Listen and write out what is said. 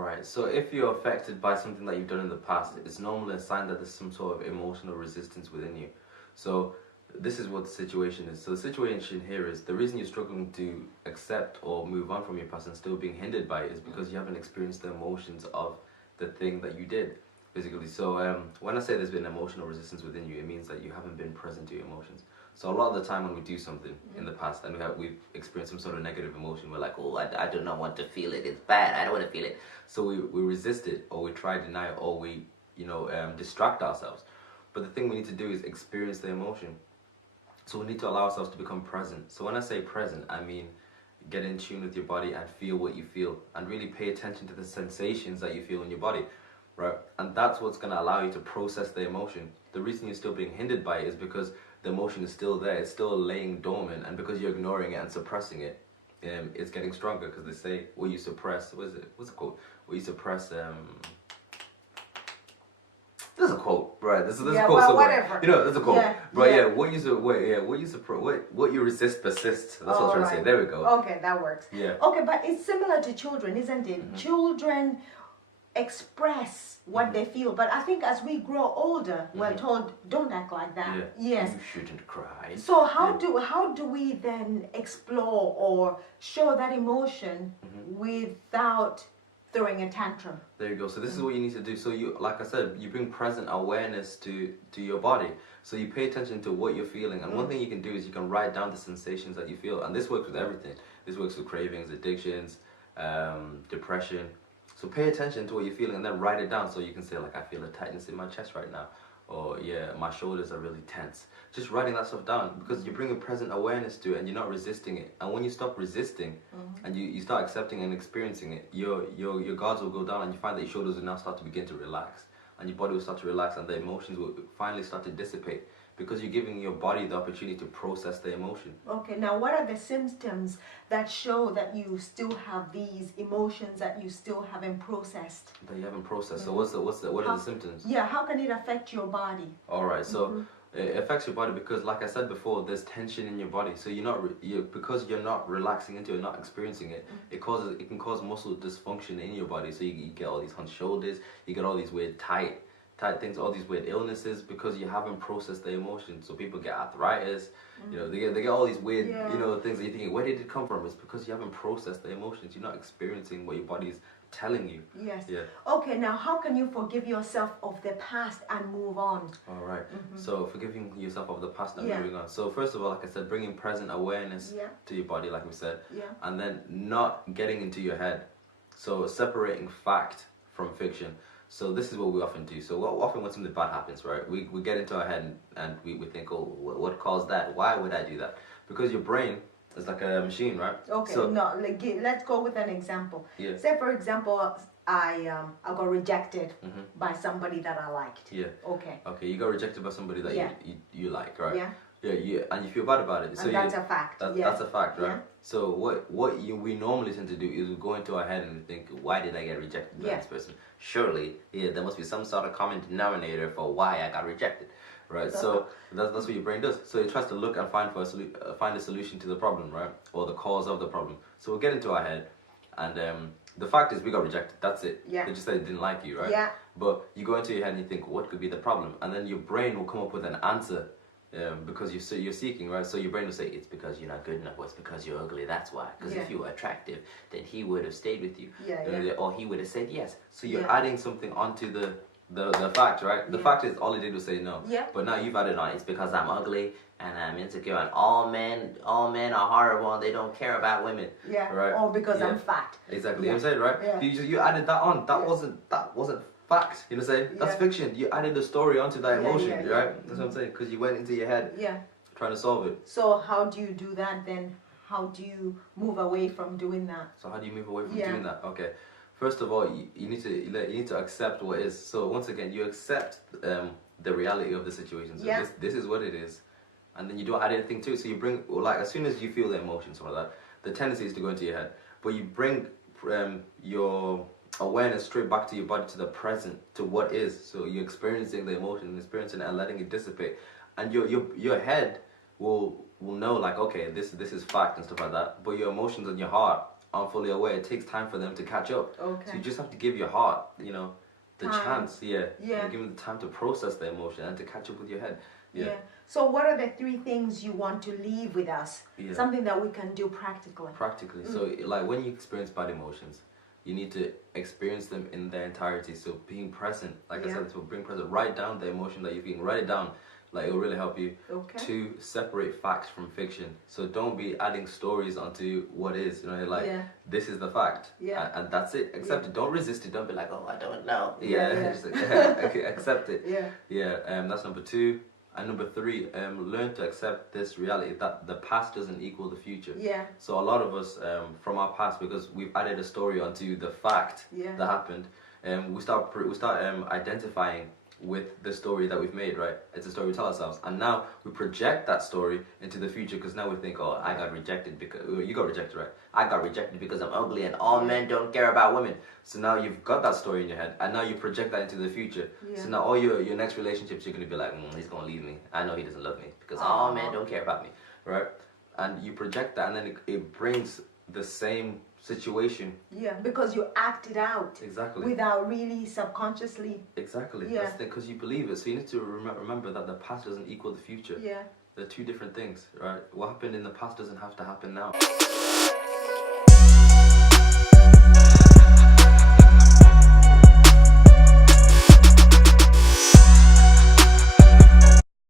Alright, so if you're affected by something that you've done in the past, it's normally a sign that there's some sort of emotional resistance within you. So this is what the situation is. So the situation here is the reason you're struggling to accept or move on from your past and still being hindered by it is because you haven't experienced the emotions of the thing that you did physically. So when I say there's been emotional resistance within you, it means that you haven't been present to your emotions. So a lot of the time when we do something in the past and we've experienced some sort of negative emotion, we're like, oh, I do not want to feel it. It's bad. I don't want to feel it. So we resist it, or we try to deny it, or we distract ourselves. But the thing we need to do is experience the emotion. So we need to allow ourselves to become present. So when I say present, I mean get in tune with your body and feel what you feel, and really pay attention to the sensations that you feel in your body, right? And that's what's going to allow you to process the emotion. The reason you're still being hindered by it is because the emotion is still there. It's still laying dormant, and because you're ignoring it and suppressing it, it's getting stronger. Because they say, what you suppress, what's it called? What you suppress, there's a quote, right? There's a quote somewhere. Whatever. There's a quote. Yeah, But yeah. What you resist persists. That's what I'm trying to say. There we go. Okay, that works. Yeah. Okay, but it's similar to children, isn't it? Mm-hmm. Children express what they feel, but I think as we grow older, we're told, don't act like that. Yeah. Yes. You shouldn't cry. So how do we then explore or show that emotion without throwing a tantrum? There you go. So this is what you need to do. So you, like I said, you bring present awareness to your body. So you pay attention to what you're feeling. And one thing you can do is you can write down the sensations that you feel. And this works with everything. This works with cravings, addictions, depression. So pay attention to what you're feeling and then write it down. So you can say, like, I feel a tightness in my chest right now. Or, yeah, my shoulders are really tense. Just writing that stuff down, because you're bringing present awareness to it and you're not resisting it. And when you stop resisting and you start accepting and experiencing it, your guards will go down, and you find that your shoulders will now start to begin to relax. And your body will start to relax, and the emotions will finally start to dissipate, because you're giving your body the opportunity to process the emotion. Okay, now what are the symptoms that show that you still have these emotions that you still haven't processed? That you haven't processed. So what are the symptoms? Yeah, how can it affect your body? All right, so it affects your body because, like I said before, there's tension in your body. So because you're not relaxing into it, not experiencing it, it can cause muscle dysfunction in your body. So you get all these hunched shoulders, you get all these weird tight things, all these weird illnesses, because you haven't processed the emotions. So people get arthritis, they get all these weird, things that you're thinking, where did it come from? It's because you haven't processed the emotions. You're not experiencing what your body is telling you. Yes. Yeah. Okay, now how can you forgive yourself of the past and move on? All right. So forgiving yourself of the past and moving on. So first of all, like I said, bringing present awareness to your body, like we said, and then not getting into your head. So separating fact from fiction. So this is what we often do. So often when something bad happens, right, we get into our head and we think, oh, what caused that? Why would I do that? Because your brain is like a machine, right? Okay, so, let's go with an example. Yeah. Say, for example, I got rejected by somebody that I liked. Yeah. Okay. Okay, you got rejected by somebody that you like, right? Yeah. Yeah, and you feel bad about it. So and that's a fact. That's a fact, right? Yeah. So we normally tend to do is we go into our head and we think, why did I get rejected by this person? Surely, there must be some sort of common denominator for why I got rejected, right? So that's what your brain does. So it tries to look and find a solution to the problem, right? Or the cause of the problem. So we get into our head, and the fact is we got rejected. That's it. Yeah. They just said they didn't like you, right? Yeah. But you go into your head and you think, what could be the problem? And then your brain will come up with an answer. Because you're seeking, right? So your brain will say, it's because you're not good enough, or it's because you're ugly, that's why. Because if you were attractive, then he would have stayed with you. Or he would have said yes. So you're adding something onto the fact, right? The fact is, all he did was say no. Yeah. But now you've added on, it's because I'm ugly and I'm insecure and all men are horrible and they don't care about women. Yeah. Right? Or because I'm fat. Exactly. You know what I'm saying, right? Yeah. You added that on. That wasn't fact, you know what I'm saying? That's fiction. You added the story onto that emotion, right? That's what I'm saying, because you went into your head trying to solve it. So how do you do that then? How do you move away from doing that? So how do you move away from doing that? Okay. First of all, you need to accept what is. So once again, you accept the reality of the situation. So this is what it is. And then you don't add anything to it. So you bring, like, as soon as you feel the emotions or that, the tendency is to go into your head. But you bring your awareness straight back to your body, to the present, to what is. So you're experiencing the emotion, experiencing it and letting it dissipate, and your head will know, like, okay, this is fact and stuff like that, but your emotions and your heart aren't fully aware, it takes time for them to catch up. Okay. So you just have to give your heart, you know, the Time. chance, yeah. Yeah. Give them the time to process the emotion and to catch up with your head. Yeah. So what are the 3 things you want to leave with us? Yeah. Something that we can do practically. Practically. So like when you experience bad emotions, you need to experience them in their entirety. So being present, like I said, so being present, write down the emotion that you're feeling, write it down. Like it'll really help you. Okay. To separate facts from fiction. So don't be adding stories onto what is, you know, like this is the fact. Yeah. And that's it. Accept it. Don't resist it. Don't be like, oh, I don't know. Just, okay, accept it. That's number 2. And number 3, learn to accept this reality that the past doesn't equal the future. Yeah. So a lot of us from our past, because we've added a story onto the fact that happened, we start identifying with the story that we've made, right? It's a story we tell ourselves, and now we project that story into the future, because now we think, oh, I got rejected because you got rejected, right? I got rejected because I'm ugly and all men don't care about women. So now you've got that story in your head, and now you project that into the future. So now all your next relationships, you're gonna be like, he's gonna leave me. I know he doesn't love me because all men don't care about me, right? And you project that, and then it brings the same situation. Yeah, because you act it out. Exactly. Without really subconsciously. Exactly. Yeah. That's because you believe it. So you need to remember that the past doesn't equal the future. Yeah. They're 2 different things, right? What happened in the past doesn't have to happen now.